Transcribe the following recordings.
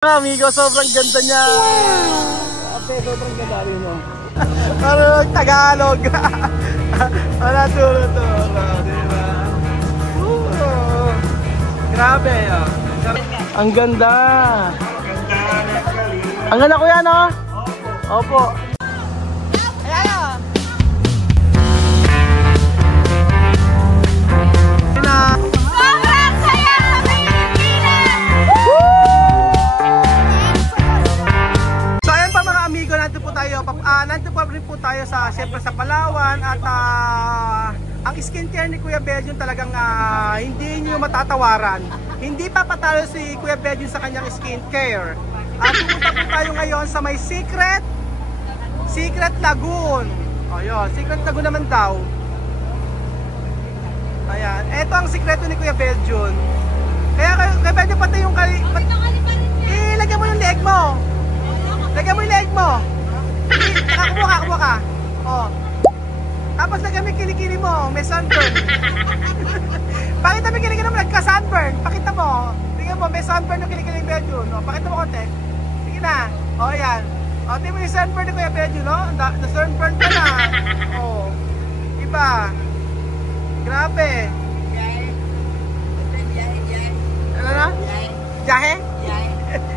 Amigo, sobrang ganda niya. Okay, sobrang ganda rin mo. Ano, Tagalog. Wala turo. Diba? Grabe. Ang ganda. Ang ganda ko yan, no? Opo. Nandito pa rin po tayo sa, siyempre sa Palawan at ang skincare ni Kuya Belgium talagang hindi nyo matatawaran. Hindi pa patalo si Kuya Belgium sa kanyang skincare. Pumunta po tayo ngayon sa may Secret Lagoon. O yun, Secret Lagoon naman daw. Ayan, eto ang sikreto ni Kuya Belgium. Kaya Kuya Belgium, pati yung ilagyan mo yung leg mo. Lagyan mo yung leg mo. Kumuha ka. Oh. Tapos lagyan mo yung kilikili mo, may sunburn. Pakita mo yung kilikili mo, nagka-sunburn. Pakita mo. Tingnan mo, may sunburn yung kilikili Belgium. No? Pakita mo konti. Sige na. O, yan. O, tingnan mo yung sunburn ni Kuya Belgium, no? Na-sunburn ka na. O. Iba. Grabe. Ano na? Jahe?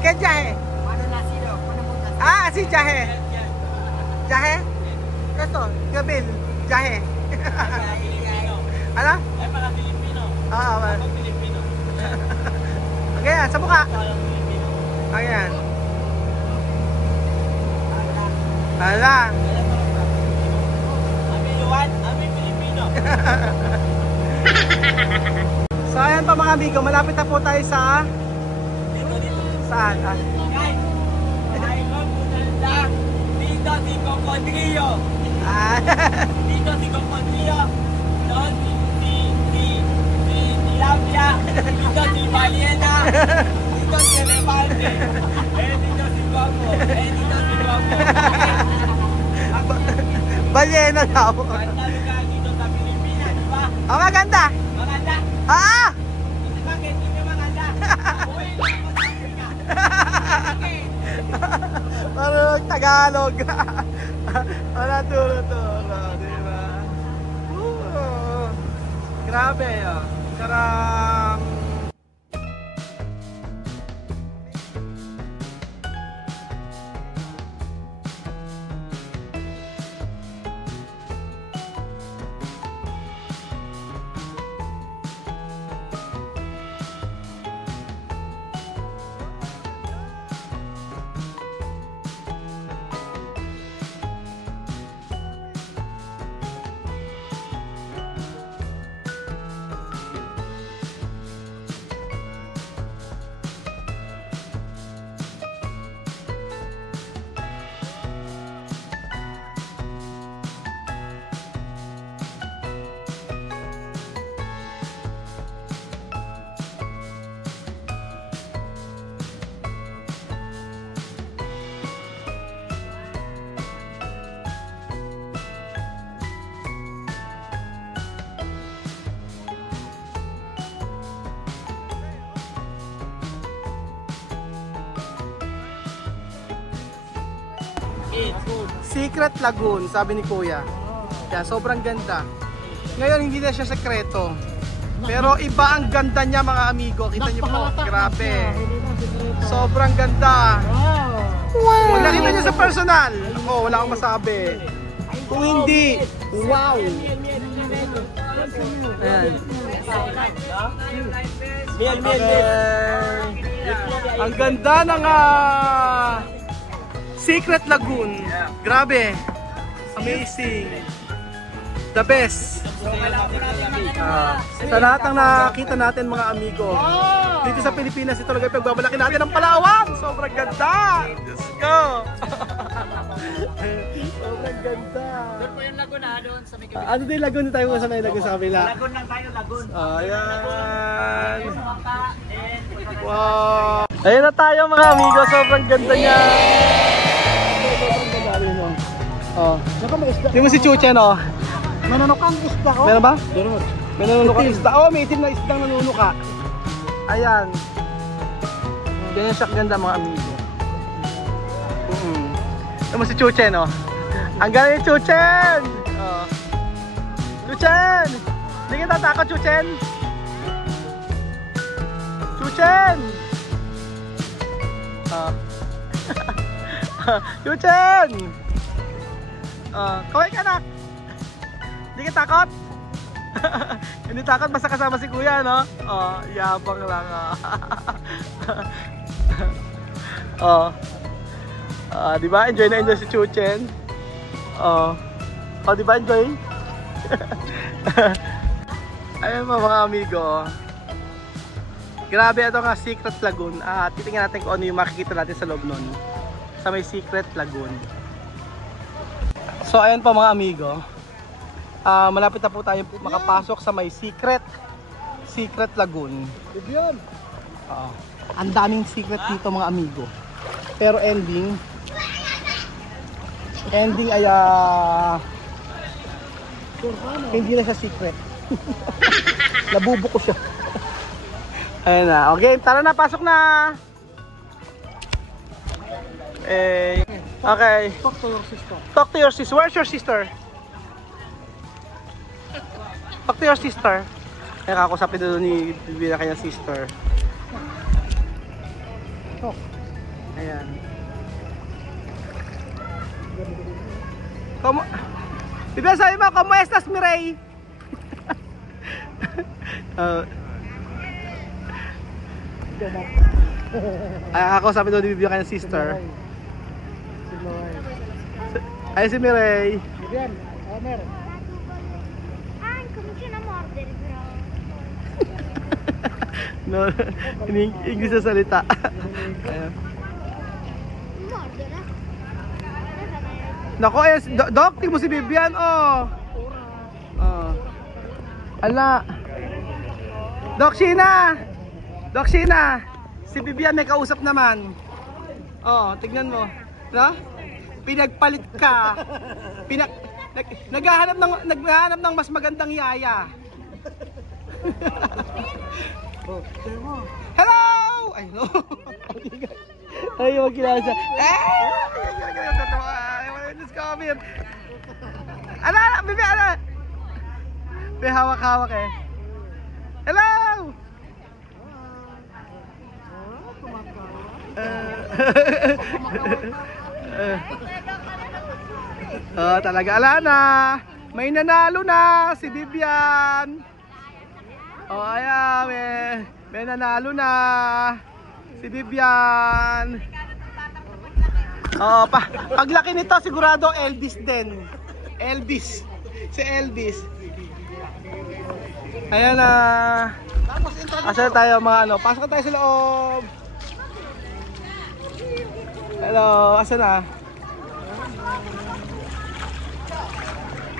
Kaya jahe? Si jahe. Jahe? Ito, gabil. Jahe. Ano? Ay, para Pilipino. Oo, para Pilipino. Okay, sa mukha. Ayan. Hala. Ami Luwan, ami Pilipino. So, ayan pa mga amigo, malapit na po tayo sa... Dito. Saan? Dito si Cocodrillo. Dito si Cocodrillo. Doon si Tilapia. Dito si Ballena. Dito si Elefante. Dito si Coco. Dito si Coco. Ballena daw. Ganda lugar dito sa Pilipinas, di ba? Oh, maganda. Maganda? Bakit? Hindi maganda. Uwi na ako sa Africa. Parang Tagalog. Wala turo. Diba? Grabe. Sarang... Secret Lagoon, sabi ni Kuya. Kaya sobrang ganda. Ngayon hindi na siya sekreto. Pero iba ang ganda niya mga amigo. Kita niyo po, grabe. Sobrang ganda. Kung nakita niyo sa personal, ako wala akong masabi. Kung hindi, wow. Ayan. Ang ganda ng Secret Lagoon. Grabe. Amazing. The best. Sa lahat ng nakita natin mga amigo, dito sa Pilipinas, ito talaga pagbabalaki natin ang Palawan. Sobrang ganda. Diyos ko. Sobrang ganda. Doon po yung Lagoon doon sa may kabila. Ano din Lagoon tayo sa may Lagoon sa kabila? Lagoon lang tayo, Lagoon. Ayan. Wow. Ayun na tayo mga amigo. Sobrang ganda niya. Hindi mo si Chucha, no? Nanunukang isda ko. Meron ba? May nanunukang isda. Oh, may itim na isdang nanunuka. Ayan. Ganyan siya ganda mga amigo. Ito mo si Chuchen, oh. Ang galing ni Chuchen! Oh. Chuchen! Hindi ka tatakot, Chuchen? Chuchen! Oh. Chuchen! Oh. Kaway ka, anak! Hindi ka takot? Hindi takot, basta kasama si kuya, no? Oh, yabang lang, oh. Oh. Di ba? Enjoy na enjoy si Chuchen. Oh, di ba enjoy? Ayun mga amigo. Grabe, ito nga Secret Lagoon. Titingnan natin kung ano yung makikita natin sa loob nun. Sa may Secret Lagoon. So ayun po mga amigo. Malapit na po tayo makapasok sa may Secret Lagoon. Ang daming secret dito mga amigo. Pero ending ay hindi na siya secret. Nabubuko siya. Ayun na. Okay, tara na, pasok na. Okay. Talk to your sister. Talk to your sister. Where's your sister? Talk to your sister. Kaya kakusapin doon ni Bibi na kanyang sister. Talk. Ayan. Bibi, sabi mo, ¿cómo estás, Mireille? Ako sabi doon ni Bibi kanyang sister. Ay si Mireille. Bibian, Omer. No, in English na salita. Ayan. Nako, Doc, tingin mo si Bibian, oh. Ala. Doc Sheena, si Bibian may kausap naman. Oh, tignan mo. No? Pinagpalit ka. Naghahanap ng mas magandang yaya. Hello! Ay, no. Ay, wag kilala siya. Let's go, Amir. Ala, Bibi, ala. May hawak-hawak eh. Hello! Talaga, ala na. May nanalo na si Bibian. Ayan, may nanalo na si Bibian. Paglaki nito sigurado Elvis din. Si Elvis. Ayan na. Asa tayo mga ano? Pasok tayo sa loob. Hello, asa na?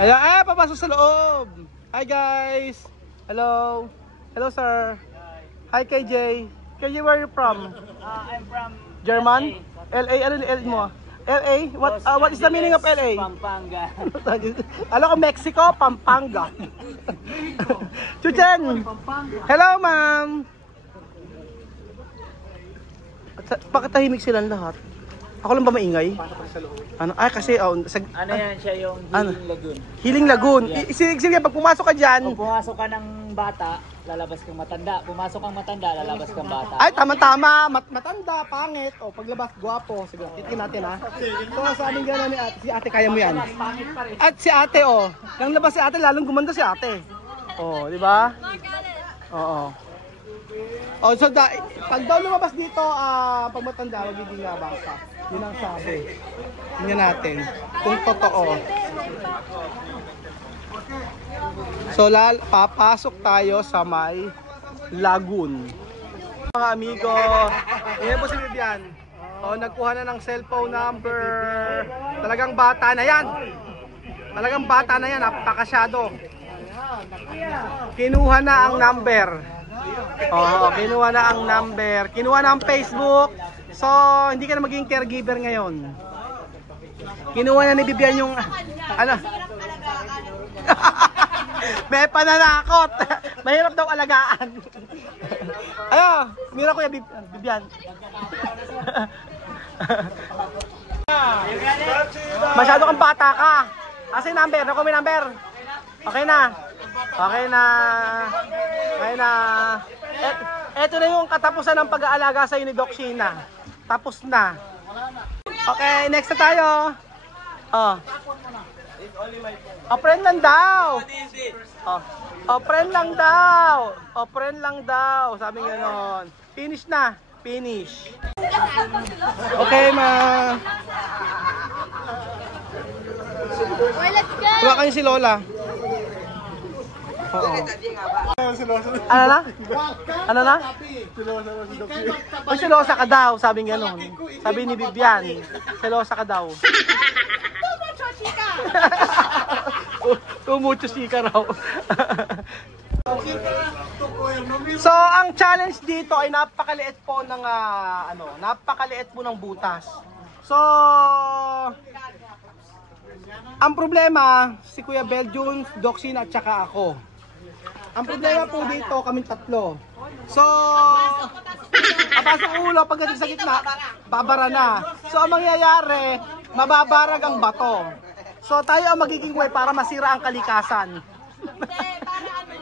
Ayan, papasok sa loob. Hi guys. Hello. Hello sir. Hi KJ. KJ, where are you from? I'm from German? LA. Ano yung L mo? LA? What is the meaning of LA? Pampanga. Alam ko Mexico, Pampanga. Chuchen. Hello ma'am. Bakit tahimik silang lahat? Ako lang ba maingay? Ano? Ay kasi ano yan siya yung Healing Lagoon. Healing Lagoon. Yeah. Sige, pag pumasok ka dyan. Kung pumasok ka ng bata, lalabas kang matanda. Pumasok kang matanda, lalabas kang bata. Ay, tama-tama. Matanda, pangit. O, paglabas, guwapo. Sige, titin natin ha. So, sa aming gano'n ni ate, si ate, kaya mo yan. At si ate, oh. Nang labas si ate, lalong gumanda si ate. Oh, di ba? Oo. Oh, so, pag daw lumabas dito, pag matanda, magiging bata. Yun ang sabi. Tingnan natin kung totoo. So, papasok tayo sa may lagoon. Mga amigo, yan po si Bibian. Oh, nagkuha na ng cellphone number. Talagang bata na yan. Napakasyado. Kinuha na ang number. Oh, kinuha na ang number. Kinuha na ang Facebook. So, hindi ka na maging caregiver ngayon. Kinuha na ni Bibian yung ano? May pananakot. Mahirap daw alagaan. Ayo, mira Kuya Bibian. Masyado kang bata ka. Asa yung number? Naku, may number. Okay na. Okay na. Okay na. Ito na yung katapusan ng pag-aalaga sa'yo ni Doc Sheena. Tapos na. Okay, next na tayo. Oh. Friend lang daw. Friend lang daw. Friend lang daw. Sabi gano'n. Finish na. Finish. Okay, ma. Huwag kayo si Lola. Oo. Ano na? Ano na? Uy, silosa ka daw. Sabi gano'n. Sabi ni Bibian. Silosa ka daw. Tumucho chika raw. So, ang challenge dito ay napakaliit po ng napakaliit po ng butas. So, ang problema si Kuya Beljun, Doc Sheena at saka ako. Ang problema po dito kaming tatlo. So, papasok ulo pagdating sa gitna, babara na. So, ang mangyayari, mababarag ang bato. So, tayo ang magiging way para masira ang kalikasan.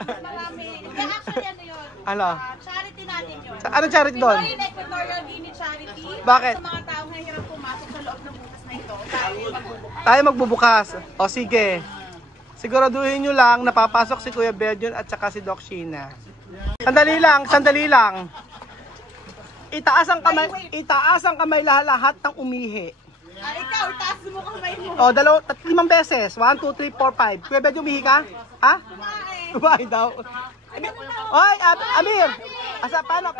Marami. Hindi, actually ano yun? Ano? Charity natin yun. Ano charity doon? Ito yung Equatorial Guinea Charity. Bakit? Sa mga taong nahihirap pumasok sa loob ng bukas na ito. Tayo magbubukas. O sige. Siguraduhin nyo lang napapasok si Kuya Beljun at saka si Doc Sheena. Sandali lang, sandali lang. Itaas ang kamay lahat ng umihi. Ikaw, itaas mo kamay mo. O, 5 beses. 1, 2, 3, 4, 5. Kuya Beljun, umihi ka? Ha? Kumain daw. Oy, Amir! Asa, paano?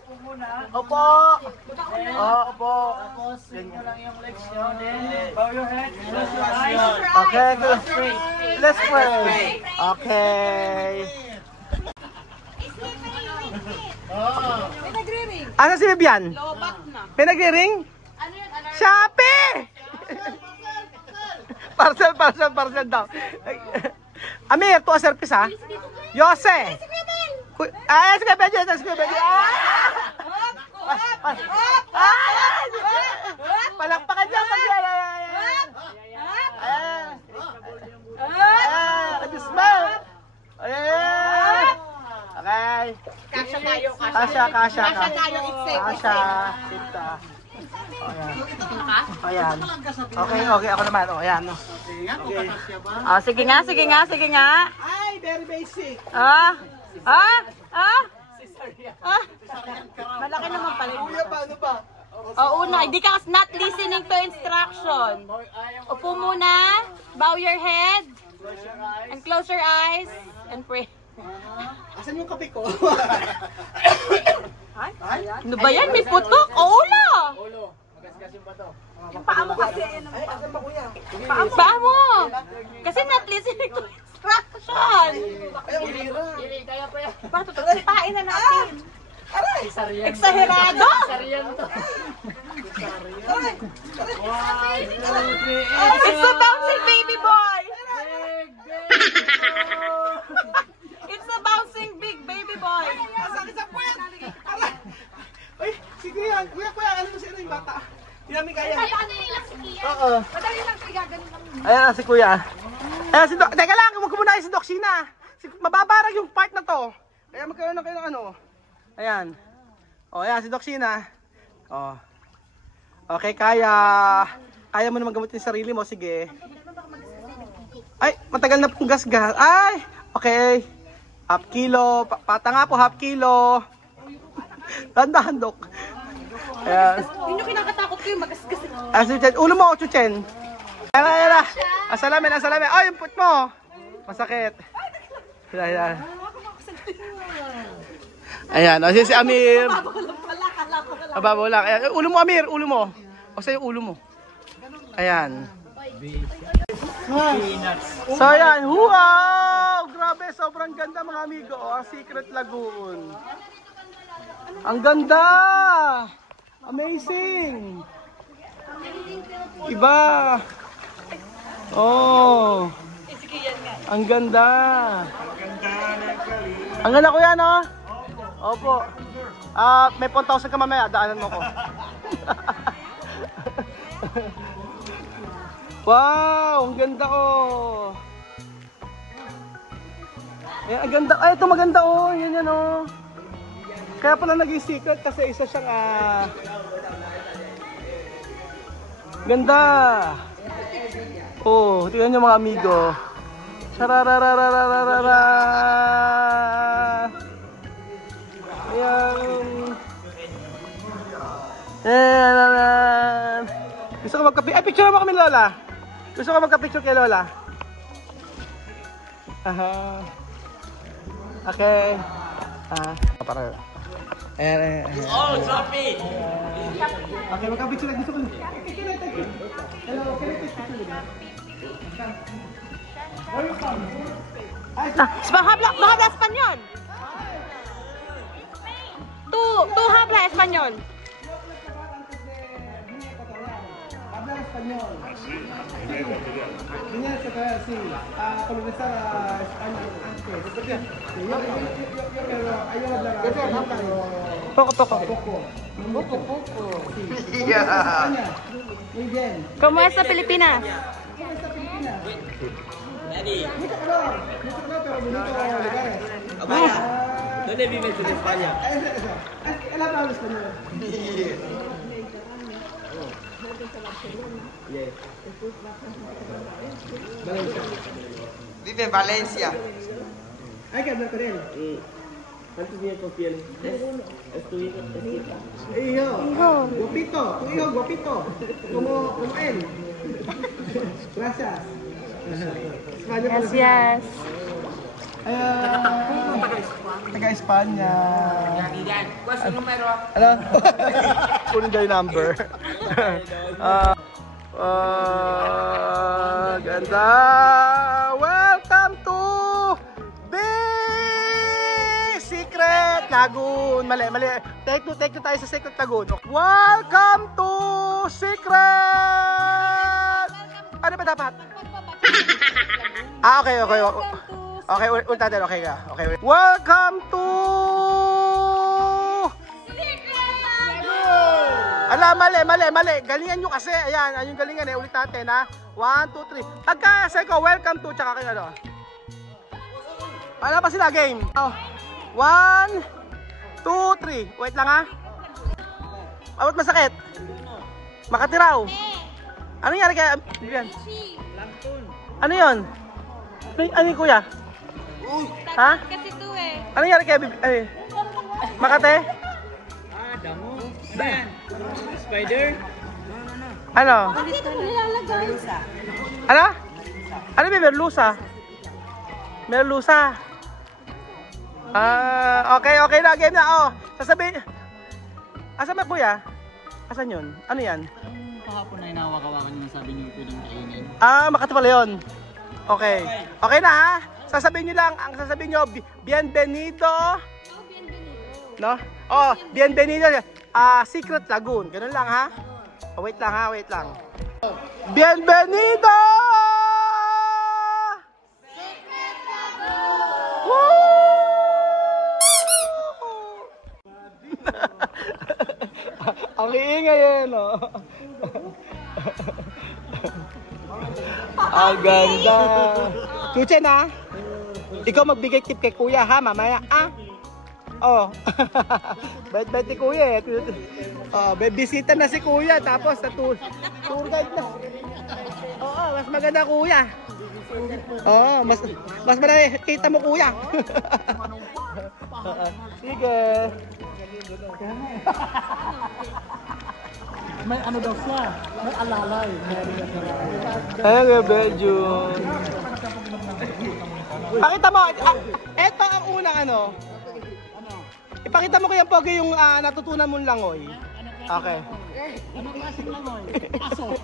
Upo muna. Opo. Opo. Tapos, tingnan lang yung legs nyo. Then, bow your head. Close your eyes. Okay, let's pray. Okay. Pinagre-ring. Asa si Bibian? Lobat na. Pinagre-ring? Ano yun? Alarm? Shopee! Parcel daw. Amir, to a service ha? Yose! Ay, sige, Benji! Palakpakan niya! Okay. Kasha tayo, Kasha. tayo, it's safe. Kasha. Ayan. Okay, ako naman. Ayan. Sige nga. Ay, very basic. Malaki naman pala. Kuya, paano ba? Una, hindi ka not listening to instruction. Upo muna, bow your head, and close your eyes, and pray. Asan yung kape ko? Ano ba yan? May putok? Ulo! Magasgas yung bato. Yung paa mo kasi. Ay, asan ba kuya? Paa mo! Kasi not listening to instruction. Ay, ang hira. Kaya pa yan. Para tutupain na natin. Aray! Exagerado! Sariyan to. Aray! 1, 2, 3, It's a bouncing baby boy! It's a bouncing big baby boy! Masakit sa puwet! Aray! Uy, si kuya, ano mo siya yung bata? Hindi namin kaya. Madali lang si Kia. Oo. Madali lang siya, ganun lang. Ayan na si kuya. Ayan si Doc. Teka lang, huwag ko muna si Doc Sheena. Mababarag yung part na to. Kaya magkaroon na kayo ng ano. Ayan. O, ayan si Doc Sheena. O. Okay, kaya mo naman gamitin yung sarili mo. Sige. Ay, matagal na pong gasgas. Ay, okay. Half kilo. Pata nga po, half kilo. Dandahan, Doc. Ayan. Yun yung kinakatakot ko yung magasgas. Chuchen. Ulo mo, Chuchen. Ayan na. Asalamin. Ay, yung put mo. Masakit. Ayan. Ayan, si Amir. Ababo lang. Ayan. Ulo mo, Amir. Ulo mo. O sa'yo, ulo mo. Ayan. So, ayan. Wow! Grabe, sobrang ganda mga amigo. Ang Secret Lagoon. Ang ganda! Amazing! Iba! Oh! Ang ganda! Ang ganda ng Ang ganda kuya, no? Opo. May 1,000 ka mamaya, daanan mo ko. Wow, ang ganda oh. Ang ganda. Ay, ito maganda oh. Yan oh. Kaya pala naging secret kasi isa siyang ganda. Oh, tingnan niyo mga amigo. Sararararararara. Ayan. Ayan. Gusto ko magka-picture. Ay, picture mo kami Lola. Gusto ko magka-picture kay Lola. Aha. Okay. Para. Ayan. Oh, Sophie! Okay, magka-picture lang. Gusto ko. Hello, can I take picture with you? Where you from? Habla español. Tú habla español. Habla español. Vine a Ecuador, sí. Colonizar a España antes. Yo hablar poco. Sí. España. Muy bien. ¿Cómo es la Pilipinas? ¿Cómo está Filipinas? Daddy, Mucho calor, pero bonito lugares. ¿dónde vives en España? Eso. Él habla español. Vive en Valencia. Hay que hablar con él. ¿Cuántos nietos tienes? ¿Es tu hijo? Hijo, guapito, tu hijo guapito, como él. Gracias. Gracias. Taga Espanya. ¿Cuál es su número? Ano? Kunin daw yung number. Ganda! Welcome to Secret Lagoon. Mali. Take two tayo sa Secret Lagoon. Welcome to Secret! Ano ba dapat? Okay. Okay, ulit natin. Okay ka. Okay. Welcome to Secret Lagoon! Ala, mali. Galingan nyo kasi. Ayan, yung galingan eh. Ulit natin ha. 1, 2, 3. Pagka say ko, welcome to, tsaka kayo ano. Ano pa sila game? 1, 2, 3. Wait lang ha. Ba't masakit? Makatiraw. Ano nangyari kaya? Ano yun? Ano yun kuya? Ha? Kasi ito eh. Ano nangyari kaya? Makate? Damo. Ano yan? Spider? Ano? Dito nilalagay. Ano? Ano ba? Merluza? Okay na. Game na. Sasabihin. Asan ba kuya? Asan yun? Ano yan? Kahapon na inawak-awakan yung sabi niyo ito ng kainin. Makati pala yun. Okay. Okay na ha? Sasabihin nyo lang, ang sasabihin nyo, bienvenido. No? Bienvenido. Secret Lagoon. Ganun lang ha? Wait lang. Bienvenido! Secret Lagoon! Woo! Ang iingay eh, no? Ang ganda. Chuchen ha? Ikaw magbigay tip kay kuya ha, mamaya bait-bait ni kuya eh. Bisita na si kuya, tapos na tour guide na. Mas maganda kuya. Mas marami kita mo kuya. Sige. May ano daw siya, may alalay. Ay, Belgium. Pakita mo, eto ang unang ano. Ipakita mo ko yung pogi yung natutunan mong langoy. Okay. Anong klaseng langoy? Aso.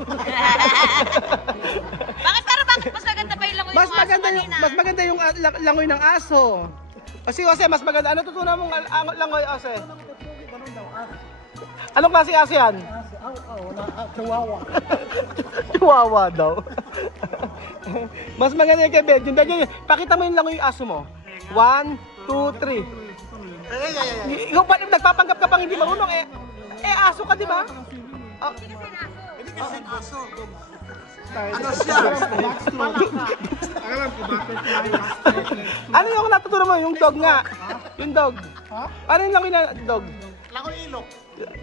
Bakit mas maganda pa yung langoy ng aso kanina? Mas maganda yung langoy ng aso. Kasi mas maganda. Ano tutunan mong langoy, Ose? Anong klase aso yan? Chihuahua. Chihuahua daw. Mas maganda yung kay Belgium. Pakita mo yung langoy yung aso mo. 1, 2, 3. Ikaw pa, nagpapanggap ka pang hindi marunong eh. Aso ka, di ba? Oh. Hindi kasi aso. Ano siya? Ano yung natutunan mo? Yung dog nga. Yung dog. Ano yung lang yung dog? Langoy ilok.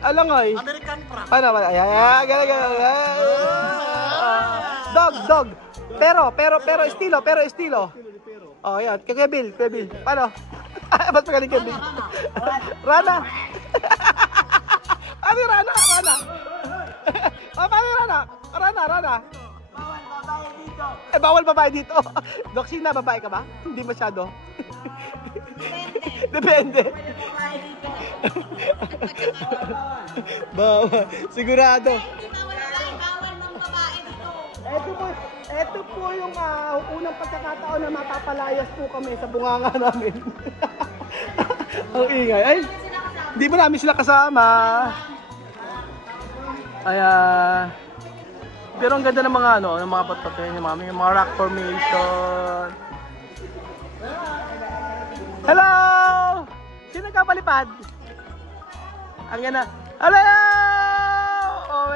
Alangoy. American prank. Ano ba? Ayan, dog. Pero estilo. Oh, yan. Kaya Bill. Paano? Ba't magaling kay Bill? Rana. Ano yung Rana? Oh, paano yung Rana? Rana. Bawal babae dito. Doxina, babae ka ba? Hindi masyado. Depende. Bawal. Sigurado. Bawal mang babae dito. Ito po yung unang pagkakataon na mapapalayas po kami sa bunganga namin. Ang ingay. Ay, di ba namin sila kasama? Ay, pero ang ganda ng mga ng mga patpatin, yung mga rock formation. Hello! Sino nagkapalipad? Ang ganda. Hello! Oh,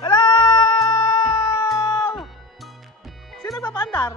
hello! Sino nagpapaandar?